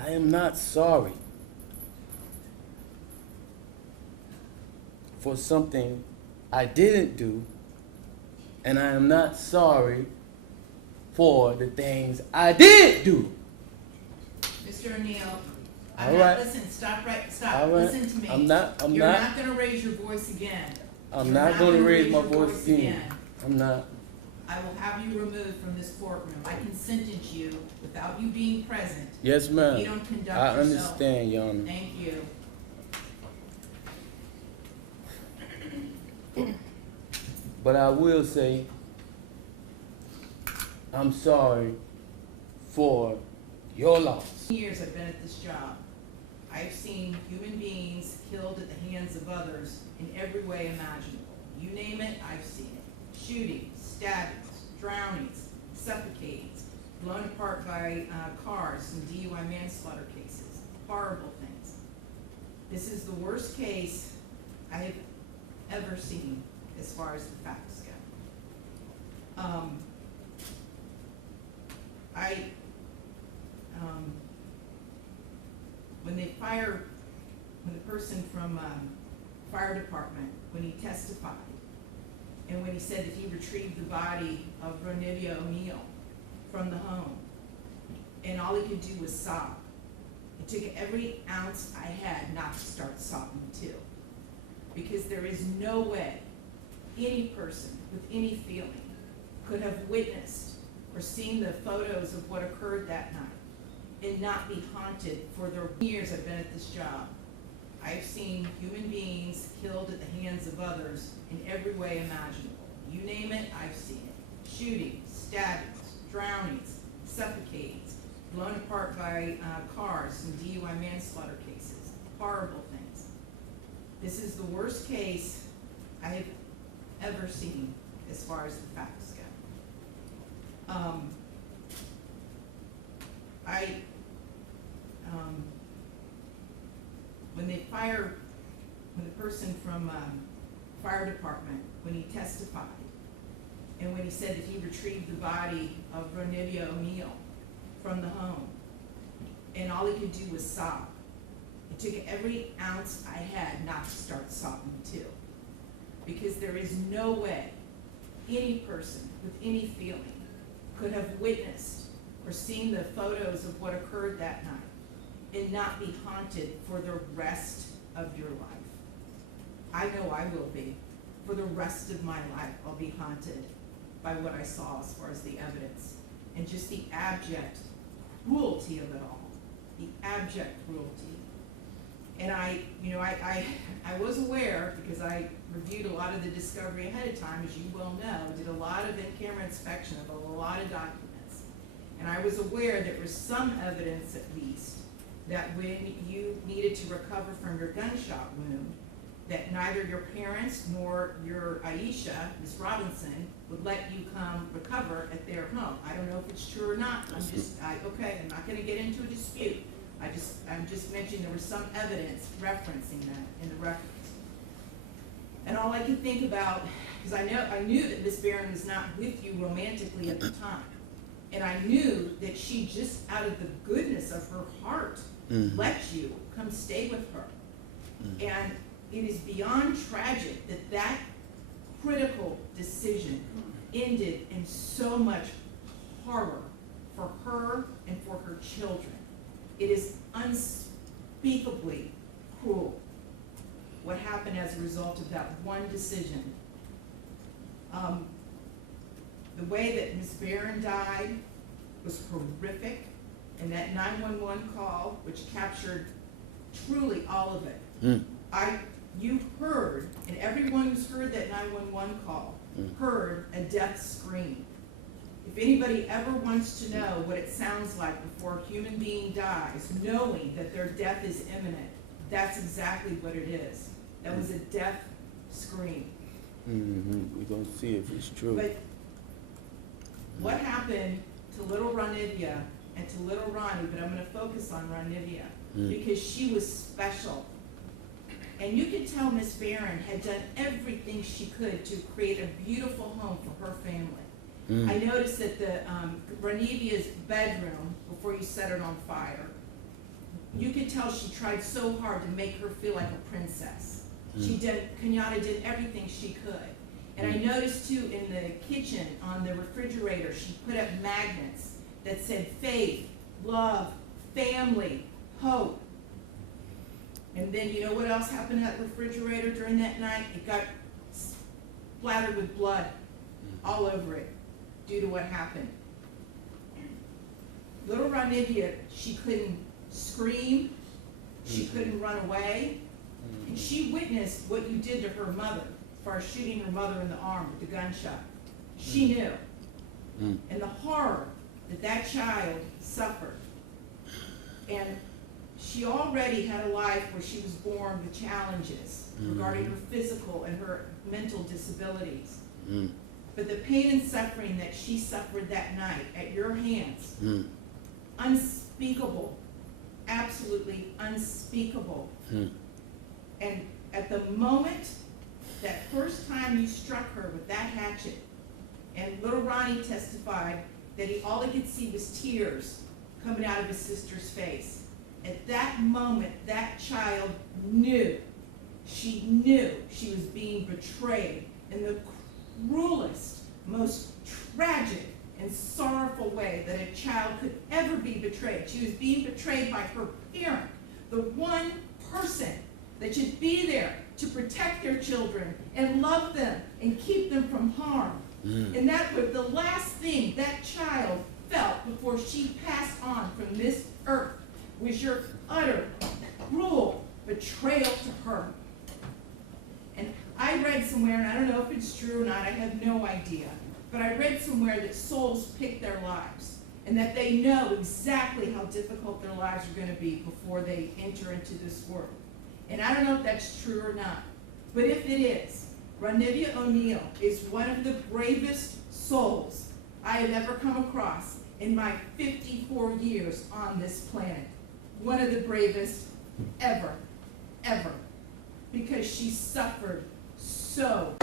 I am not sorry for something I didn't do, and I am not sorry for the things I did do. Mr. O'Neill, All right. listen, stop, All right. listen to me. I'm not You're not gonna raise your voice again. I'm You're not going to raise my your voice again. I'm not. I will have you removed from this courtroom. I can sentence you without you being present. Yes, ma'am. You don't conduct I yourself. understand, Your Honor. Thank you. But I will say, I'm sorry for your loss. Years I've been at this job. I've seen human beings killed at the hands of others in every way imaginable. You name it, I've seen it. Shootings, stabbings, drownings, suffocatings, blown apart by cars in DUI manslaughter cases. Horrible things. This is the worst case I have ever seen as far as the facts go. When the person from fire department, when he testified, and when he said that he retrieved the body of Ronivia O'Neill from the home, and all he could do was sob. It took every ounce I had not to start sobbing too. Because there is no way any person with any feeling could have witnessed or seen the photos of what occurred that night and not be haunted for the years I've been at this job. I've seen human beings killed at the hands of others in every way imaginable. You name it, I've seen it. Shootings, stabbings, drownings, suffocatings, blown apart by cars in DUI manslaughter cases. Horrible things. This is the worst case I have ever seen as far as the facts go. When the person from fire department, when he testified, and when he said that he retrieved the body of Ronivia O'Neill from the home, and all he could do was sob. It took every ounce I had not to start sobbing too. Because there is no way any person with any feeling could have witnessed or seen the photos of what occurred that night and not be haunted for the rest of your life. I know I will be. For the rest of my life, I'll be haunted by what I saw as far as the evidence and just the abject cruelty of it all. The abject cruelty. And I was aware, because I reviewed a lot of the discovery ahead of time, as you well know, did a lot of in-camera inspection of a lot of documents. And I was aware there was some evidence, at least, that when you needed to recover from your gunshot wound, that neither your parents nor your Aisha, Ms. Robinson, would let you come recover at their home. I don't know if it's true or not. I'm not going to get into a dispute. I'm just mentioning there was some evidence referencing that in the records. And all I could think about, because I knew that Miss Barron was not with you romantically at the time. And I knew that she just out of the goodness of her heart let you come stay with her. And it is beyond tragic that that critical decision ended in so much horror for her and for her children. It is unspeakably cruel what happened as a result of that one decision. The way that Ms. Barron died was horrific, and that 911 call, which captured truly all of it. You heard, and everyone who's heard that 911 call heard a death scream. If anybody ever wants to know what it sounds like before a human being dies, knowing that their death is imminent, that's exactly what it is. That was a death scream. We're going to see if it's true. But what happened to little Ronivia and to little Ronnie, but I'm going to focus on Ronivia, because she was special. And you could tell Miss Barron had done everything she could to create a beautiful home for her family. I noticed that the Ronivia's bedroom, before you set it on fire, You could tell she tried so hard to make her feel like a princess. Kenyatta did everything she could. And I noticed too in the kitchen, on the refrigerator, she put up magnets that said faith, love, family, hope. And then you know what else happened to that refrigerator during that night? It got splattered with blood all over it due to what happened. Little Ranivia, she couldn't scream, she couldn't run away, and she witnessed what you did to her mother as far as shooting her mother in the arm with the gunshot. She knew. And the horror that that child suffered. And she already had a life where she was born with challenges regarding her physical and her mental disabilities. But the pain and suffering that she suffered that night at your hands, unspeakable, absolutely unspeakable. And at the moment, that first time you struck her with that hatchet, and little Ronnie testified that all he could see was tears coming out of his sister's face. At that moment, that child knew. She knew she was being betrayed in the cruelest, most tragic and sorrowful way that a child could ever be betrayed. She was being betrayed by her parent, the one person that should be there to protect their children and love them and keep them from harm. And that was the last thing that child felt before she passed on from this earth, was your utter, cruel betrayal to her. And I read somewhere, and I don't know if it's true or not, I have no idea, but I read somewhere that souls pick their lives, and that they know exactly how difficult their lives are going to be before they enter into this world. And I don't know if that's true or not, but if it is, Ranivia O'Neal is one of the bravest souls I have ever come across in my 54 years on this planet. One of the bravest ever, ever, because she suffered so.